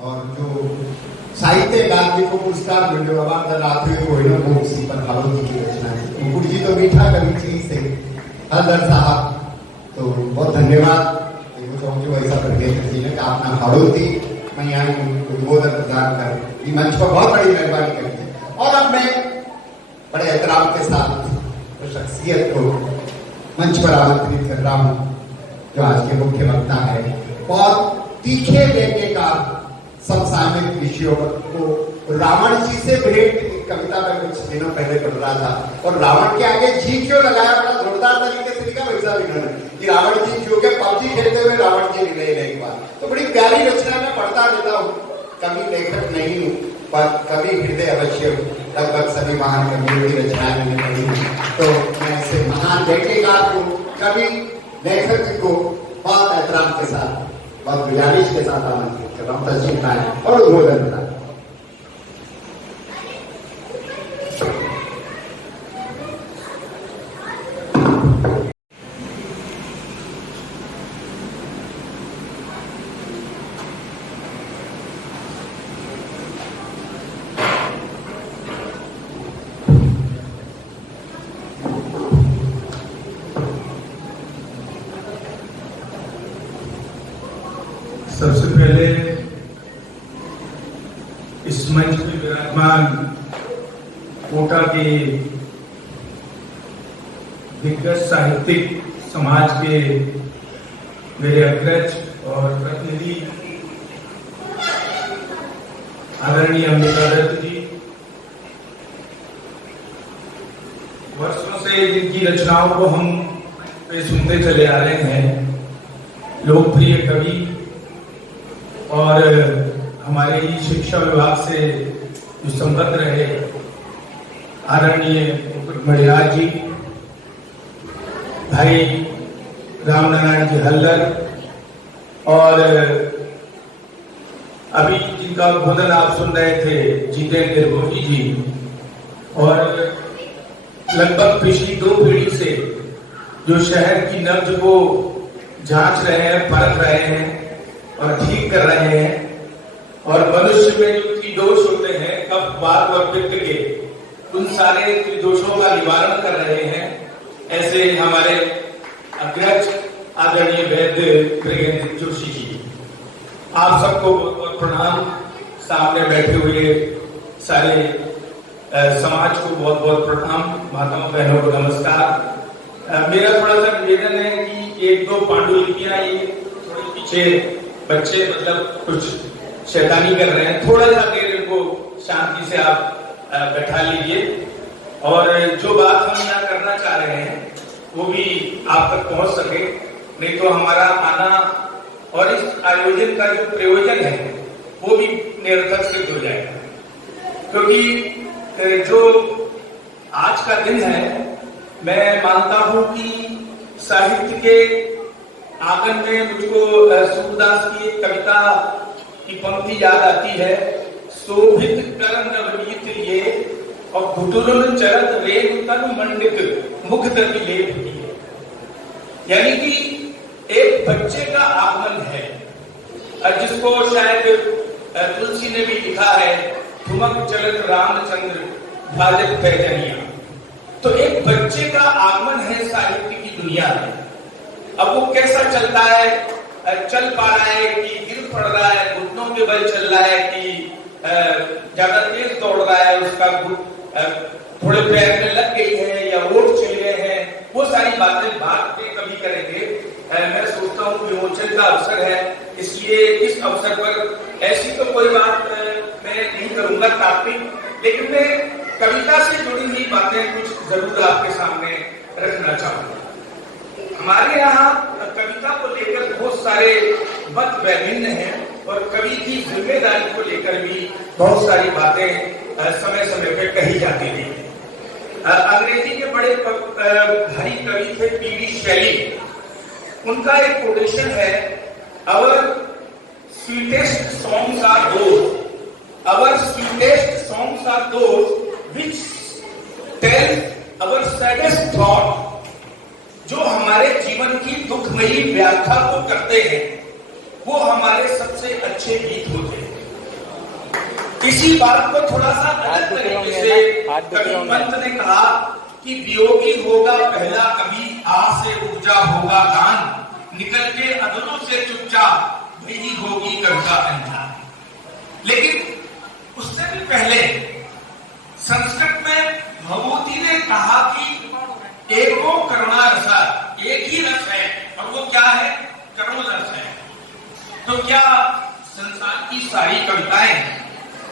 और जो साहित्य अकादमी को पुरस्कार मिले बाबा रात्रि कोई ना वो उसी पर भागवत की रचना है। मुकुट जी तो मीठा कवि चीज थे हरदर साहब, तो बहुत धन्यवाद ऐसा प्रदेश जी ने अपना भागवती मैं यहाँ उद्बोधन प्रदान कर ये मंच पर बहुत बड़ी मेहरबानी करती है। और अब मैं बड़े एहतराम के साथ उस शख्सियत को मंच पर आमंत्रित कर रहा हूँ जो आज के मुख्य वक्ता है। बहुत तीखे लेके का समसामयिक विषयों को रावण जी से भेंट एक कविता में कुछ दिनों पहले पढ़ रहा था और रावण के आगे जी क्यों लगाया बड़ा जोरदार तरीके से लिखा वैसा भी नहीं कि रावण जी क्यों के पबजी खेलते हुए रावण जी मिले एक बार। तो बड़ी प्यारी रचना में पढ़ता रहता हूँ। कवि लेखक नहीं हूँ पर कवि हृदय अवश्य हूँ। लगभग सभी महान कवियों की रचनाएं मैंने पढ़ी हूँ। तो मैं ऐसे महान लेखककार को कवि लेखक को बहुत एहतराम के साथ बहुत गुजारिश के साथ आमंत्रित कर रहा हूँ तस्वीर पाए और उद्बोधन करा। सबसे पहले इस मंच में विराजमान कोटा के दिग्गज साहित्यिक समाज के मेरे अग्रज और प्रतिनिधि आदरणीय अंबिका दत्त जी, वर्षों से जिनकी रचनाओं को हम सुनते चले आ रहे हैं, लोकप्रिय कवि और हमारे ही शिक्षा विभाग से जो संबद्ध रहे आदरणीय मुकुट मणियार जी, भाई रामनारायण जी हल्लर और अभी जिनका उद्बोधन आप सुन रहे थे जितेंद्र त्रिभोगी जी, और लगभग पिछली 2 पीढ़ी से जो शहर की नब्ज को जांच रहे हैं, परख रहे हैं और ठीक कर रहे हैं, और मनुष्य में जो त्रिदोष होते हैं कफ वात और पित्त के, उन सारे त्रिदोषों का निवारण कर रहे हैं, ऐसे हमारे अग्रज आदरणीय वैद्य प्रियेंद्र जोशी जी। आप सबको बहुत बहुत प्रणाम। सामने बैठे हुए सारे समाज को बहुत बहुत प्रणाम। माताओं बहनों को नमस्कार। मेरा थोड़ा सा निवेदन है कि 1-2 पांडुलिपियां ये थोड़े पीछे बच्चे मतलब कुछ शैतानी कर रहे हैं, थोड़ा सा देर इनको शांति से आप बैठा लीजिए और जो बात हम यहाँ करना चाह रहे हैं वो भी आप तक पहुंच सके, नहीं तो हमारा आना और इस आयोजन का जो प्रयोजन है वो भी निरर्थक सिद्ध हो जाएगा। क्योंकि जो आज का दिन है, मैं मानता हूं कि साहित्य के आंगन में मुझको सूरदास की एक कविता की पंक्ति याद आती है, शोभित करम नवनीत लिए और घुटुरन चरत रेग तन मंडित मुख तभी लेप किए। यानी कि एक बच्चे का आगमन है, जिसको शायद तुलसी ने भी लिखा है, ठुमक चलत रामचंद्र भाजक पैजनिया। तो एक बच्चे का आगमन है साहित्य की दुनिया में। अब वो कैसा चलता है, चल पा रहा है कि गिर पड़ रहा है, घुटनों के बल चल रहा है कि ज्यादा तेज दौड़ रहा है, उसका थोड़े पैर में लग गई है या वोट चल गए हैं, वो सारी बातें बात में कभी करेंगे। मैं सोचता हूँ विमोचन का अवसर है, इसलिए इस अवसर पर ऐसी तो कोई बात मैं नहीं करूंगा तात्विक, लेकिन मैं कविता से जुड़ी हुई बातें कुछ जरूर आपके सामने रखना चाहूंगा। हमारे यहाँ कविता को लेकर बहुत सारे मत वैभिन्न हैं और कवि की जिम्मेदारी को लेकर भी बहुत सारी बातें समय समय पे कही जाती थी। अंग्रेजी के बड़े भारी कवि थे पी.डी. शैली, उनका एक कोटेशन है, our sweetest songs are those, our sweetest songs are those which tell our saddest thought. जो हमारे जीवन की दुखमयी व्याख्या को करते हैं वो हमारे सबसे अच्छे गीत होते हैं। इसी बात को थोड़ा सा अलग तरीके से कवि पंत ने कहा कि वियोगी होगा पहला कवि, आ से ऊर्जा होगा गान, निकल के अधरों से चुपचाप वही होगी कविता अंजान। लेकिन उससे भी पहले संस्कृत में भवभूति ने कहा कि एको करुणा रसा, एक ही रस है और वो क्या है? करुण रस है। तो क्या संसार की सारी कविताएं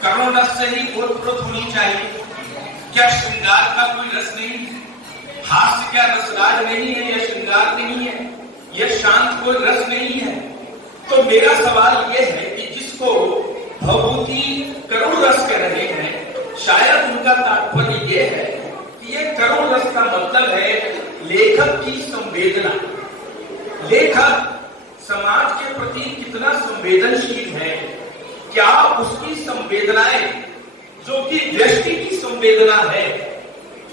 करुण रस से ही ओतप्रोत होनी चाहिए? क्या श्रृंगार का कोई रस नहीं है? हास्य क्या रसराज नहीं है या श्रृंगार नहीं है? यह शांत कोई रस नहीं है? तो मेरा सवाल यह है कि जिसको भवभूति करुण रस कह रहे हैं, शायद उनका तात्पर्य यह है कि यह करुण रस का मतलब है लेखक की संवेदना। लेखक समाज के प्रति कितना संवेदनशील है, क्या उसकी संवेदनाएं जो कि व्यष्टि की संवेदना है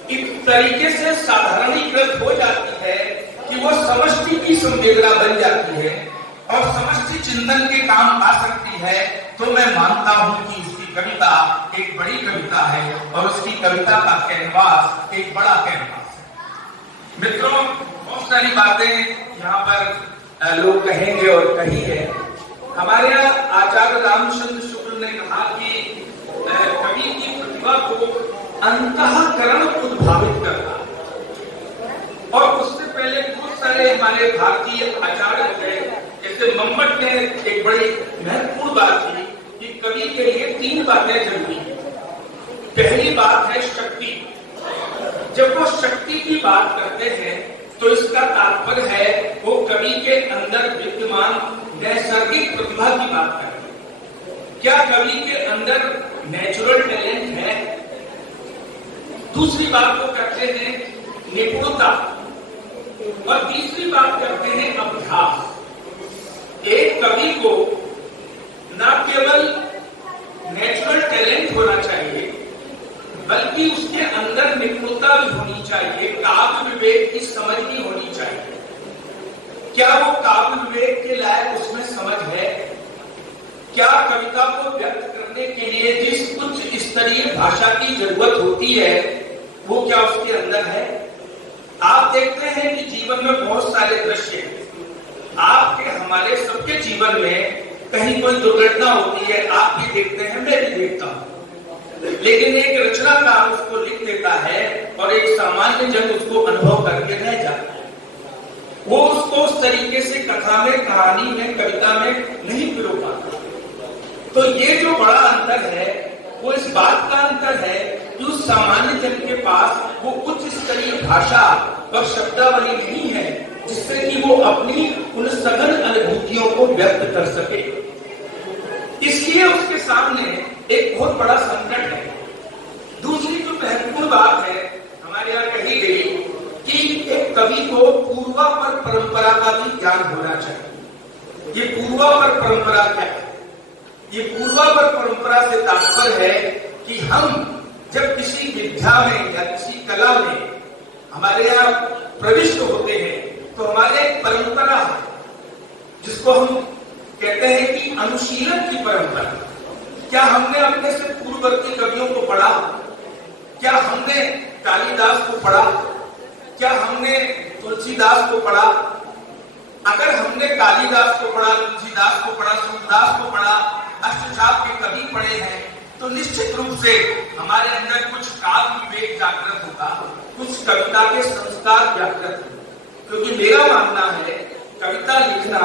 इस तरीके से साधारणीकृत हो जाती है कि वो समष्टि की संवेदना बन जाती है और समष्टि चिंतन के काम आ सकती है, तो मैं मानता हूं कि उसकी कविता एक बड़ी कविता है और उसकी कविता का कैनवास एक बड़ा कैनवास है। मित्रों, बहुत सारी बातें यहाँ पर लोग कहेंगे और कही है। हमारे यहाँ आचार्य रामचंद्र शुक्ल ने कहा कि कवि की प्रतिभा को अंतःकरण उद्भावित करना, और उससे पहले बहुत सारे हमारे भारतीय आचार्य थे, जैसे मम्मट ने एक बड़ी महत्वपूर्ण बात की कि कवि के लिए 3 बातें जरूरी है। पहली बात है शक्ति। जब वो शक्ति की बात करते हैं तो इसका तात्पर्य है वो कवि के अंदर विद्यमान नैसर्गिक प्रतिभा की बात करते हैं। क्या कवि के अंदर नेचुरल टैलेंट है? दूसरी बात को कहते हैं निपुणता, और तीसरी बात करते हैं अभ्यास। एक कवि को न केवल नेचुरल टैलेंट होना चाहिए बल्कि उसके अंदर निपुणता भी होनी चाहिए, काव्य विवेक की समझ भी होनी चाहिए। क्या वो काव्य विवेक के लायक उसमें समझ है? क्या कविता को व्यक्त करने के लिए जिस उच्च स्तरीय भाषा की जरूरत होती है वो क्या उसके अंदर है? आप देखते हैं कि जीवन में बहुत सारे दृश्य हैं। आपके हमारे सबके जीवन में कहीं कोई दुर्घटना होती है, आप भी देखते हैं, मैं भी देखता हूं, लेकिन एक रचनाकार उसको लिख देता है और एक सामान्य जन उसको अनुभव करके रह जाता है। वो उसको उस तरीके से कथा में, कहानी में, कविता में नहीं पिरो पाता। तो ये जो बड़ा अंतर है वो इस बात का अंतर है कि उस सामान्य जन के पास वो उच्च स्तरीय भाषा और शब्दावली नहीं है जिससे कि वो अपनी उन सघन अनुभूतियों को व्यक्त कर सके। इसलिए उसके सामने एक बहुत बड़ा संकट है। दूसरी जो महत्वपूर्ण बात है हमारे यहाँ कही गई कि एक कवि को पूर्वापर परंपरा का भी ज्ञान होना चाहिए। ये पूर्वापर परंपरा क्या है? ये पूर्वापर परंपरा से तात्पर्य है कि हम जब किसी विद्या में या किसी कला में हमारे यहाँ प्रविष्ट होते हैं तो हमारे एक परंपरा है जिसको हम कहते हैं कि अनुशीलन की परंपरा। क्या हमने अपने से पूर्ववर्ती कवियों को पढ़ा? क्या हमने कालिदास को पढ़ा? क्या हमने तुलसीदास को पढ़ा? अगर हमने कालिदास को पढ़ा, तुलसीदास को पढ़ा, सूरदास को पढ़ा, अष्टछाप के कवि पढ़े हैं, तो निश्चित रूप से हमारे अंदर कुछ काव्य विवेक जागृत होगा, कुछ कविता के संस्कार जागृत होंगे। क्योंकि मेरा मानना है कविता लिखना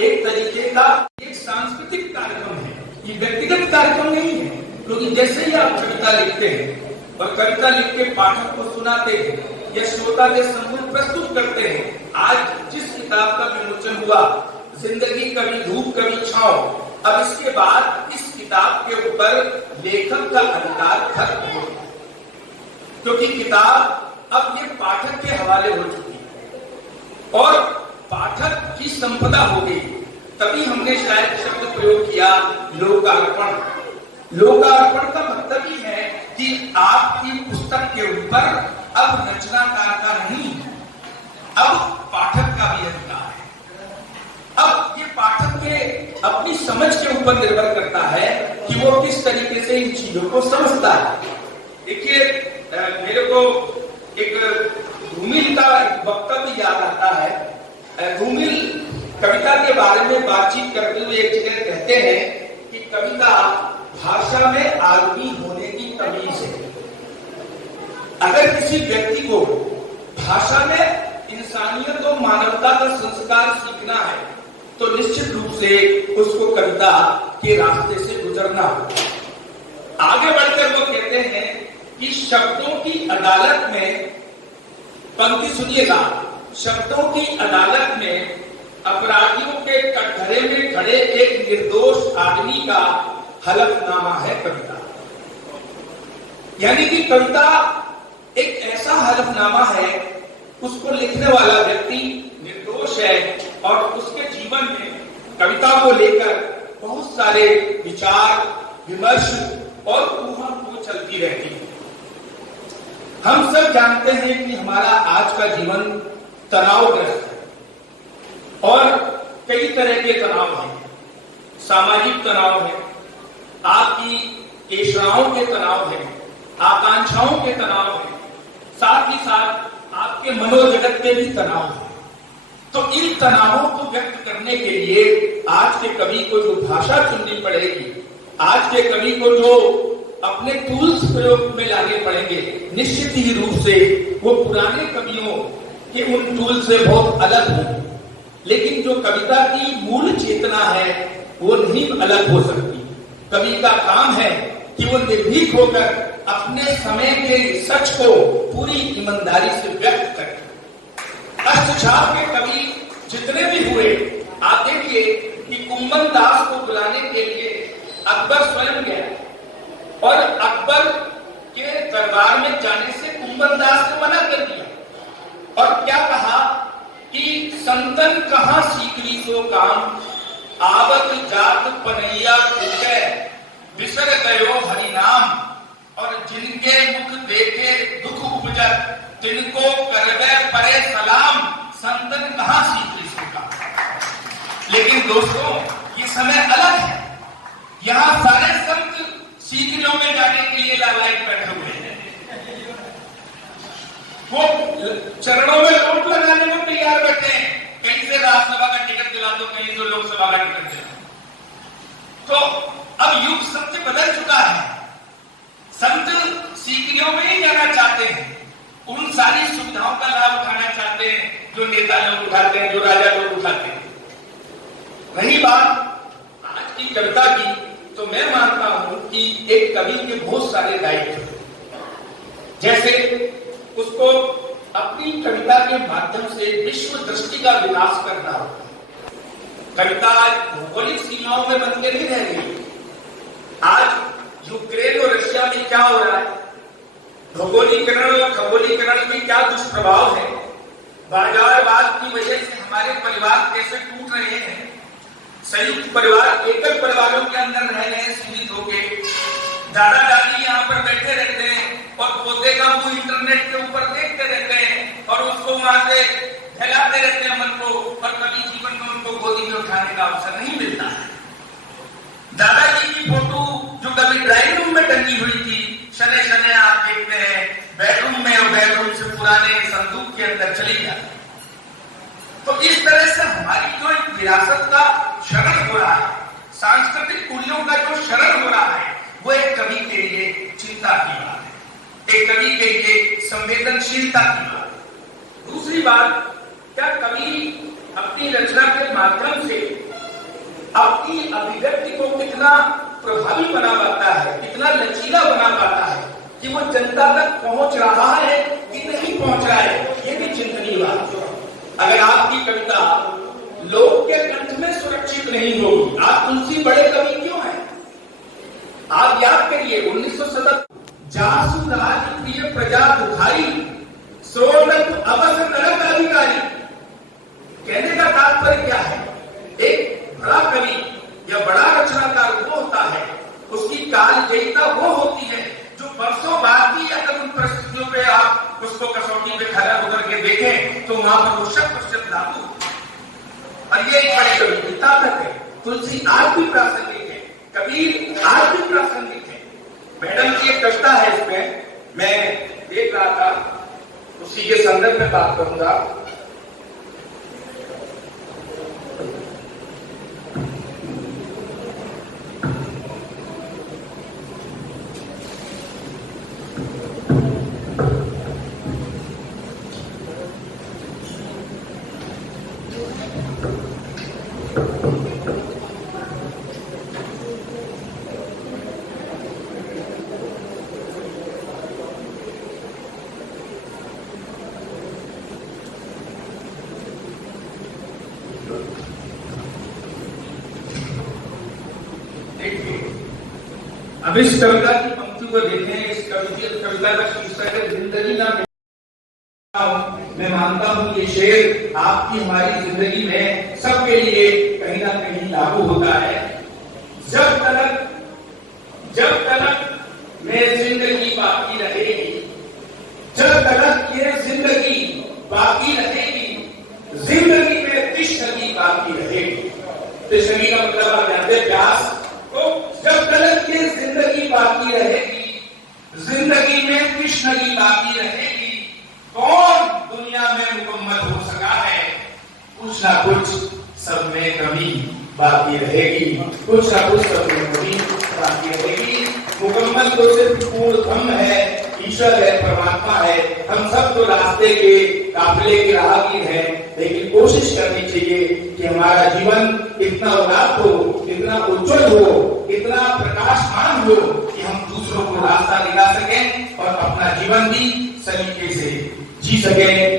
एक तरीके का एक सांस्कृतिक कार्यक्रम है, ये व्यक्तिगत कार्यक्रम नहीं है। क्योंकि जैसे ही आप कविता लिखते हैं और कविता लिख के पाठक को सुनाते हैं या श्रोता के सम्मुख प्रस्तुत करते हैं, आज जिस किताब का विमोचन हुआ, जिंदगी कभी धूप कभी छांव, अब इसके बाद इस किताब के ऊपर लेखक का अधिकार खत्म हो गया, क्योंकि किताब अब ये पाठक के हवाले हो चुकी है और पाठक की संपदा हो गई। तभी हमने शायद शब्द प्रयोग किया लोकार्पण। लोकार्पण का मतलब ही है कि आपकी पुस्तक के ऊपर अब रचनाकार का नहीं, अब पाठक का भी अधिकार है। अब ये पाठक के अपनी समझ के ऊपर निर्भर करता है कि वो किस तरीके से इन चीजों को समझता है। देखिए, मेरे को एक धूमिल का वक्तव्य याद आता है। धूमिल कविता के बारे में बातचीत करते हुए एक जगह कहते हैं कि कविता भाषा में आदमी होने की तमीज है। अगर किसी व्यक्ति को भाषा में इंसानियत और मानवता का संस्कार सीखना है तो निश्चित रूप से उसको कविता के रास्ते से गुजरना होगा। आगे बढ़कर वो कहते हैं कि शब्दों की अदालत में, पंक्ति सुनिएगा, शब्दों की अदालत में अपराधियों के कटघरे में खड़े एक निर्दोष आदमी का हलफनामा है कविता। यानी कि कविता एक ऐसा हलफनामा है, उसको लिखने वाला व्यक्ति निर्दोष है और उसके जीवन में कविता को लेकर बहुत सारे विचार विमर्श और ऊहापोह चलती रहती है। हम सब जानते हैं कि हमारा आज का जीवन तनावग्रस्त है और कई तरह के तनाव हैं। सामाजिक तनाव है, आपकी इच्छाओं के तनाव है, आकांक्षाओं के तनाव है, साथ ही साथ आपके मनोजगत के भी तनाव है। तो इन तनावों को व्यक्त करने के लिए आज के कवि को जो भाषा चुननी पड़ेगी, आज के कवि को जो अपने टूल्स प्रयोग में लाने पड़ेंगे, निश्चित ही रूप से वो पुराने कवियों के उन टूल से बहुत अलग होंगे। लेकिन जो कविता की मूल चेतना है वो नहीं अलग हो सकती। कवि का काम है कि वो निर्भीक होकर अपने समय के सच को पूरी ईमानदारी से व्यक्त करे। अष्टछाप के कवि जितने भी हुए, आप देखिए कि कुंभन दास को बुलाने के लिए अकबर स्वयं गया और अकबर के दरबार में जाने से कुंभन दास ने मना कर दिया और क्या कहा कि संतन कहाँ सीखली सो काम, आवत जात पनैया टूटे, बिसर गयो हरि नाम, और जिनके मुख देखे दुख उपजत, तिनको करबे परे सलाम, संतन कहाँ सीखली सो काम। लेकिन दोस्तों, ये समय अलग है। यहाँ सारे संत सीखलियों में जाने के लिए लालायित बैठे हुए हैं। वो चरणों में लोट लगाने को तैयार बैठे हैं, कहीं से राज्यसभा का टिकट दिला दो, कहीं से लोकसभा का टिकट दिला दो। तो अब युग सबसे बदल चुका है। संत सीखलियों में ही जाना चाहते हैं, उन सारी सुविधाओं का लाभ उठाना चाहते हैं जो नेता लोग उठाते हैं, जो राजा लोग उठाते हैं। रही बात आज की कविता की, तो मैं मानता हूं कि एक कवि के बहुत सारे दायित्व, जैसे उसको अपनी कविता के माध्यम से विश्व दृष्टि का विकास करना होगा। कविता भौगोलिक सीमाओं में बन के नहीं रह गई। आज यूक्रेन और रशिया में क्या हो रहा है, भौगोलिकरण और खगोलीकरण के क्या दुष्प्रभाव है, बाजारवाद की वजह से हमारे परिवार कैसे टूट रहे हैं, संयुक्त परिवार एकल परिवारों के अंदर रह रहे हैं सीमित होके, दादा दादी यहाँ पर बैठे रहते हैं और पोते का मुंह इंटरनेट के ऊपर देखते रहते हैं और उसको वहां से फैलाते रहते हैं मन को, और कभी जीवन में उनको गोदी में उठाने का अवसर नहीं मिलता है। दादाजी की फोटो जो कभी ड्राइंग रूम में टंगी हुई थी, शने शने आप देखते हैं बेडरूम में, और बेडरूम से पुराने संदूक के अंदर चली जाती। तो इस तरह से हमारी जो एक विरासत का शरण हो रहा है, सांस्कृतिक मूल्यों का जो शरण हो रहा है, वो एक कवि के लिए चिंता की बात है, एक कवि के लिए संवेदनशीलता की बात है। दूसरी बात, क्या कवि अपनी रचना के माध्यम से अपनी अभिव्यक्ति को कितना प्रभावी बना पाता है, कितना लचीला बना पाता है, कि वो जनता तक पहुंच रहा है कि नहीं पहुंच रहा है, ये भी चिंतनीय बात है। अगर आपकी कविता लोक के कंठ में सुरक्षित नहीं होगी, आप उनसे बड़े कवि क्यों हैं? आप याद करिए 1977, जासु राज प्रिय प्रजा दुखाई, सोनक अवश्य नरक अधिकारी। कहने का तात्पर्य क्या है? एक बड़ा कवि या बड़ा रचनाकार वो होता है, उसकी कालजयिता वो होती है जो वर्षों बाद भी अगर उन परिस्थितियों पे आप उसको कसौटी पे खड़ा होकर के देखें तो वहां पर वो शत प्रतिशत लागू। और अनेक बड़े कवि कितना तक है, तुलसी आज भी प्रासंगिक है, कबीर आज भी प्रासंगिक है। मैडम की एक कविता है, इसमें मैं देख रहा था, उसी के संदर्भ में बात करूंगा। अब इस कविता की पंक्ति को देखें। इस कविता का शीर्षक है जिंदगी ना। मैं मानता हूं ये शेर आपकी हमारी जिंदगी में सबके लिए कहीं ना कहीं लागू होता है। जब तक मैं जिंदगी बाकी रहेगी, जब तक ये जिंदगी बाकी रहेगी, जिंदगी में तिश्तगी बाकी रहेगी। तिश्तगी का मतलब आप जानते हैं, प्यास। तो जब तक ये जिंदगी बाकी रहेगी, जिंदगी में तिश्तगी बाकी रहेगी, कौन दुनिया में मुकम्मल हो सका है? कुछ ना कुछ सब में कमी बाकी रहेगी, कुछ ना कुछ सब में कमी बाकी रहेगी। मुकम्मल तो सिर्फ पूर्ण ब्रह्म है, ईश्वर है, परमात्मा है। हम सब तो रास्ते के काफिले के राहगीर हैं, लेकिन कोशिश करनी चाहिए कि हमारा जीवन इतना उदार हो, इतना उज्जवल हो, इतना प्रकाशमान हो कि हम दूसरों को रास्ता दिखा सकें और अपना जीवन भी सलीके से जी सकें।